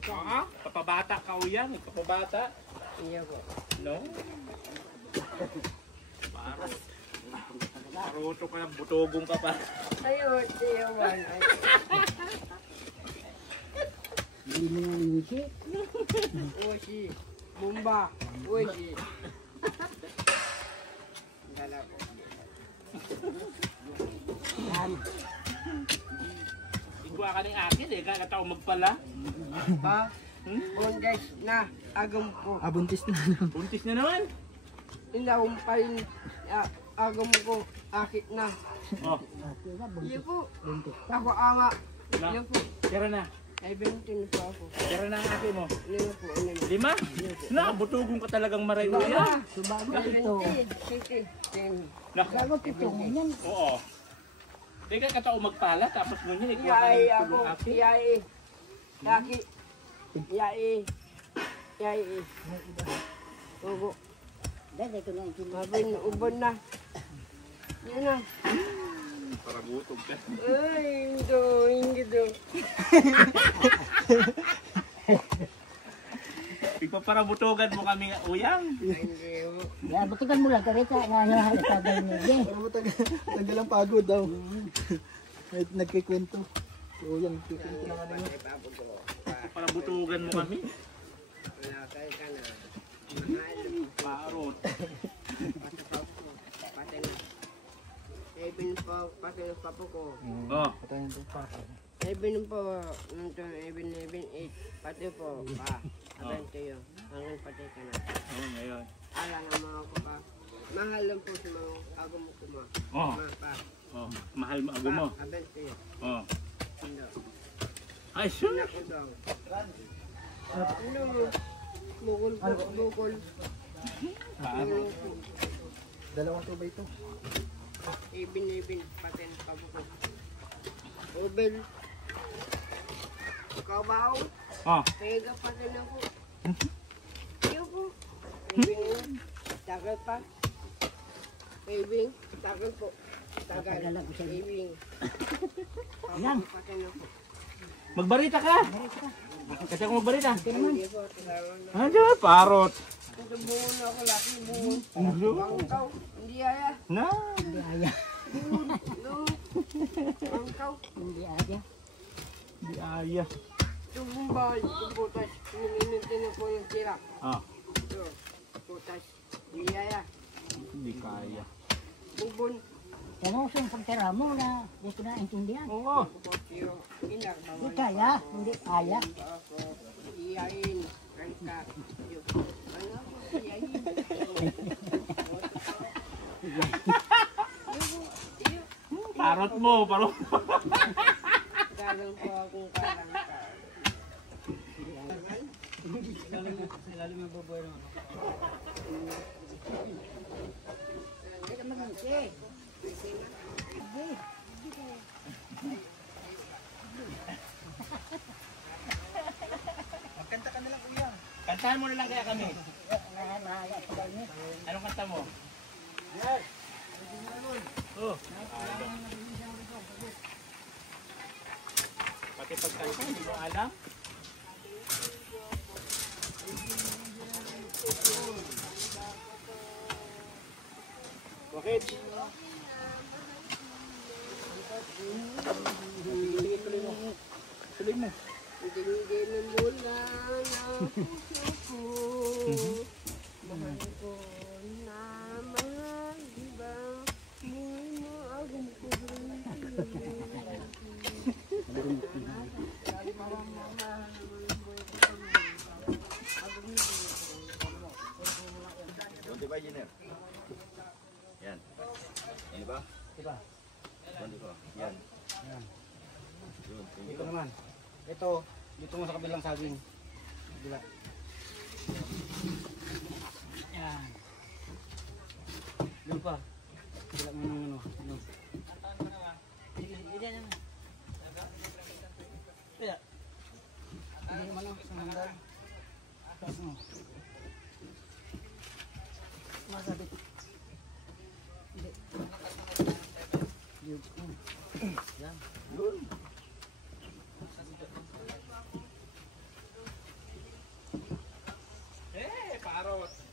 Kapabata ka o yan. Kapabata. Iya po. No? Paruto ka lang, butogong ka pa. Ayun, tiyawan. Hindi mo nga nisi. Oshi. Bumba. Oshi. Dala po. Yan. Igwa ka ng akin eh, kakataw magpala. Pa. Bundes na. Agam po. Buntis na. Buntis na naman. Indawang pa rin. Agam ko. Akit na. Oh, Iya po. Buntis. Ako ama. na. Iya po. Tira na. Ay, 20 po ako. Tira na ang akin mo. Lima po. 5? Na, butogong ka talagang maray mo yan. Subago ito. 20. 10. Bago ito. Yan. Oo. Di ka katao magpala, tapos mo yun, ikuha ka Yai ng ako. tulong akin. Yai. Yaki. Yai. Yai. Ugo. Dahil ito na yung Mabin, ubon na. Yun na. Para gutom ka. Ay, hindi do. Ipaparabutogan mo kami uyang. Hindi mo. yan. Butukan mo lang. Karita nga nakakagay mo. Yan. Tagal ang pagod daw. Nagkikwento. So yan, nagkikwento naman yun. Ipaparabutogan mo kami. Nakay ka na. Mahal. Parot. Pati na. Even po, pati na papo ko. Oh. Patayin po pa. Even po, even 8. Pati po, pa. Abente yun. Hanggang pati ka na. Oh, ngayon. Ala na mga ko pa. Mahal lang po sa mga agam ko ma. Oh. Ma, pa. Oh, mahal mo ako mo. Pa, abente yun. Oh. Hindi. Ay, sure. Ako daw. Ano mo? Bukol po, bukol. Paano? Dalawang tubay ito. Even, pati na papo ko. Ubel. Kabaw. Oh. Pega pati na po. Iyo po. Ibing, tagal pa. Ibing, tagal po. Tagal. Tagal ako siya. Ibing. Yan. Pati na po. Magbarita ka. Kasi ako magbarita. Hindi po, tagal na. Ano, parot. Ito buon ako, laki buon. Ano? Bangkaw. Hindi aya. Na. Hindi aya. Buon. No. Bangkaw. Hindi aya. Di aya. Ito bumbay. Ito butas. Minumintin na po yung tira. Ah, Ito. Butas. Hindi aya. hindi kaya. Bubon. Ano sa pagtira mo na hindi ko naintindihan. Oo. Iyo. Inak. Hindi kaya. Hindi aya. Ako. Iyain. Rangka. Iyo. Ano ako? Iyain. Iyo. Parot mo, parot mo. Galang po akong karangka. Ilalim yung baboy naman. Hindi mag-isip. Magkanta ka na lang kuya. Kantahan mo na lang kaya kami. Anong kanta mo? Yes. Oh. Pati pagkanta, hindi mo alam. Bakit? Tuloy mo. Hindi na mula na puso ko. Mahal ko na mahal, diba? Buhay mo agam ko Konti ba, Engineer? Yan. Yan ba? Diba? Konti ko. Yan. Yan. Yun. Tingin Ito ko. naman. Ito. Dito mo sa kabilang saging. Diba? Yan. Doon pa. Wala mo nung ano. Kaya. Hindi naman ako sa hanggang. Taas mo. Masabit. Hindi. Yun. Yan. Yun. araw at